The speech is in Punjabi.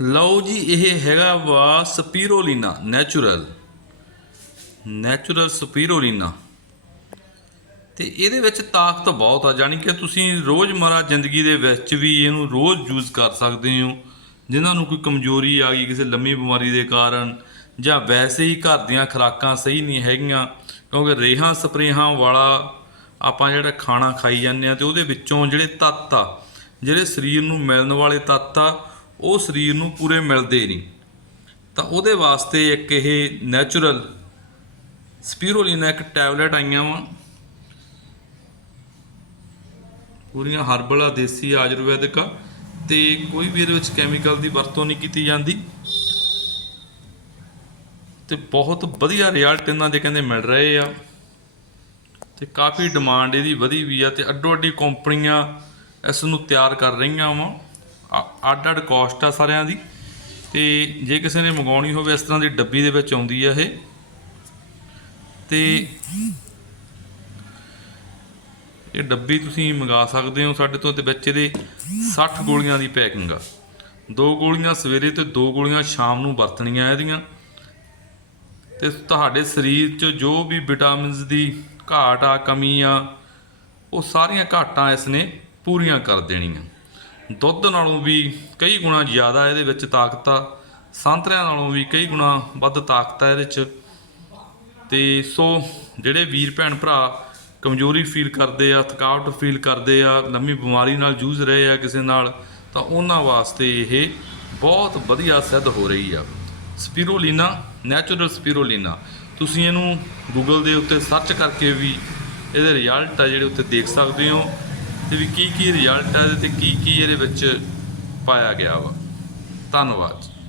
ਲਓ ਜੀ, ਇਹ ਹੈਗਾ ਵਾ ਸਪੀਰੋਲੀਨਾ ਨੈਚੁਰਲ ਨੈਚੁਰਲ ਸਪੀਰੋਲੀਨਾ। ਤੇ ਇਹਦੇ ਵਿੱਚ ਤਾਕਤ ਬਹੁਤ ਆ, ਜਾਣੀ ਕਿ ਤੁਸੀਂ ਰੋਜ਼ਮਰਾ ਜ਼ਿੰਦਗੀ ਦੇ ਵਿੱਚ ਵੀ ਇਹਨੂੰ ਰੋਜ਼ ਯੂਜ਼ ਕਰ ਸਕਦੇ ਹੋ। ਜਿਨ੍ਹਾਂ ਨੂੰ ਕੋਈ ਕਮਜ਼ੋਰੀ ਆ ਗਈ, ਕਿਸੇ ਲੰਮੀ ਬਿਮਾਰੀ ਦੇ ਕਾਰਨ, ਜਾਂ ਵੈਸੇ ਹੀ ਘਰ ਦੀਆਂ ਖੁਰਾਕਾਂ ਸਹੀ ਨਹੀਂ ਹੈਗੀਆਂ, ਕਿਉਂਕਿ ਰੇਹਾਂ ਸਪਰੇਹਾਂ ਵਾਲਾ ਆਪਾਂ ਜਿਹੜਾ ਖਾਣਾ ਖਾਈ ਜਾਂਦੇ ਆ, ਤੇ ਉਹਦੇ ਵਿੱਚੋਂ ਜਿਹੜੇ ਤੱਤ ਆ, ਜਿਹੜੇ ਸਰੀਰ ਨੂੰ ਮਿਲਣ ਵਾਲੇ ਤੱਤ ਆ ਉਹ ਸਰੀਰ ਨੂੰ ਪੂਰੇ ਮਿਲਦੇ ਨਹੀਂ। ਤਾਂ ਉਹਦੇ ਵਾਸਤੇ ਇੱਕ ਇਹ ਨੈਚੁਰਲ ਸਪੀਰੋਲੀਨਾ ਇੱਕ ਟੈਬਲੇਟ ਆਈਆਂ ਵਾ। ਪੂਰੀਆਂ ਹਰਬਲ ਆ, ਦੇਸੀ, ਆਯੁਰਵੈਦਿਕ ਆ। ਤੇ ਕੋਈ ਵੀ ਇਹਦੇ ਵਿੱਚ ਕੈਮੀਕਲ ਦੀ ਵਰਤੋਂ ਨਹੀਂ ਕੀਤੀ ਜਾਂਦੀ। ਤੇ ਬਹੁਤ ਵਧੀਆ ਰਿਜ਼ਲਟ ਇਹਨਾਂ ਦੇ ਕਹਿੰਦੇ ਮਿਲ ਰਹੇ ਆ। ਤੇ ਕਾਫੀ ਡਿਮਾਂਡ ਇਹਦੀ ਵਧੀ ਵੀ ਆ ਤੇ ਅੱਡੋ ਅੱਡੀ ਕੰਪਨੀਆਂ ਇਸ ਨੂੰ ਤਿਆਰ ਕਰ ਰਹੀਆਂ ਵਾ। ਅੱਡ ਅੱਡ ਕਾਸਟ ਆ ਸਾਰਿਆਂ ਦੀ। ਤੇ ਜੇ ਕਿਸੇ ਨੇ ਮੰਗਾਉਣੀ ਹੋਵੇ, ਇਸ ਤਰ੍ਹਾਂ ਦੀ ਡੱਬੀ ਦੇ ਵਿੱਚ ਆਉਂਦੀ ਆ ਇਹ। ਤੇ ਇਹ ਡੱਬੀ ਤੁਸੀਂ ਮੰਗਾ ਸਕਦੇ ਹੋ, ਸਾਡੇ ਤੋਂ ਤੇ ਵਿੱਚ ਇਹਦੇ 60 ਗੋਲੀਆਂ ਦੀ ਪੈਕਿੰਗ ਆ। ਦੋ ਗੋਲੀਆਂ ਸਵੇਰੇ ਤੇ ਦੋ ਗੋਲੀਆਂ ਸ਼ਾਮ ਨੂੰ ਵਰਤਣੀਆਂ ਇਹਦੀਆਂ। ਤੇ ਤੁਹਾਡੇ ਸਰੀਰ 'ਚ ਜੋ ਵੀ ਵਿਟਾਮਿਨਸ ਦੀ ਘਾਟ ਆ, ਕਮੀ ਆ, ਉਹ ਸਾਰੀਆਂ ਘਾਟਾਂ ਇਸ ਨੇ ਪੂਰੀਆਂ ਕਰ ਦੇਣੀਆਂ। ਦੁੱਧ ਨਾਲੋਂ ਵੀ ਕਈ ਗੁਣਾ ਜ਼ਿਆਦਾ ਇਹਦੇ ਵਿੱਚ ਤਾਕਤ ਆ, ਸੰਤਰਿਆਂ ਨਾਲੋਂ ਵੀ ਕਈ ਗੁਣਾ ਵੱਧ ਤਾਕਤ ਆ ਇਹਦੇ 'ਚ ਤੇ ਸੋ ਜਿਹੜੇ ਵੀਰ ਭੈਣ ਭਰਾ ਕਮਜ਼ੋਰੀ ਫੀਲ ਕਰਦੇ ਆ, ਥਕਾਵਟ ਫੀਲ ਕਰਦੇ ਆ ਲੰਮੀ ਬਿਮਾਰੀ ਨਾਲ ਜੂਝ ਰਹੇ ਆ ਕਿਸੇ ਨਾਲ, ਤਾਂ ਉਹਨਾਂ ਵਾਸਤੇ ਇਹ ਬਹੁਤ ਵਧੀਆ ਸਿੱਧ ਹੋ ਰਹੀ ਆ। Spirulina natural spirulina. ਤੁਸੀਂ ਇਹਨੂੰ ਗੂਗਲ ਦੇ ਉੱਤੇ ਸਰਚ ਕਰਕੇ ਵੀ ਇਹਦੇ ਰਿਜ਼ਲਟ ਆ ਜਿਹੜੇ ਉੱਤੇ ਦੇਖ ਸਕਦੇ ਹੋ। ਤੇ ਵੀ ਕੀ ਕੀ ਰਿਜ਼ਲਟ ਆ ਇਹਦੇ ਤੇ ਕੀ ਕੀ ਇਹਦੇ ਵਿੱਚ ਪਾਇਆ ਗਿਆ ਵਾ। ਧੰਨਵਾਦ।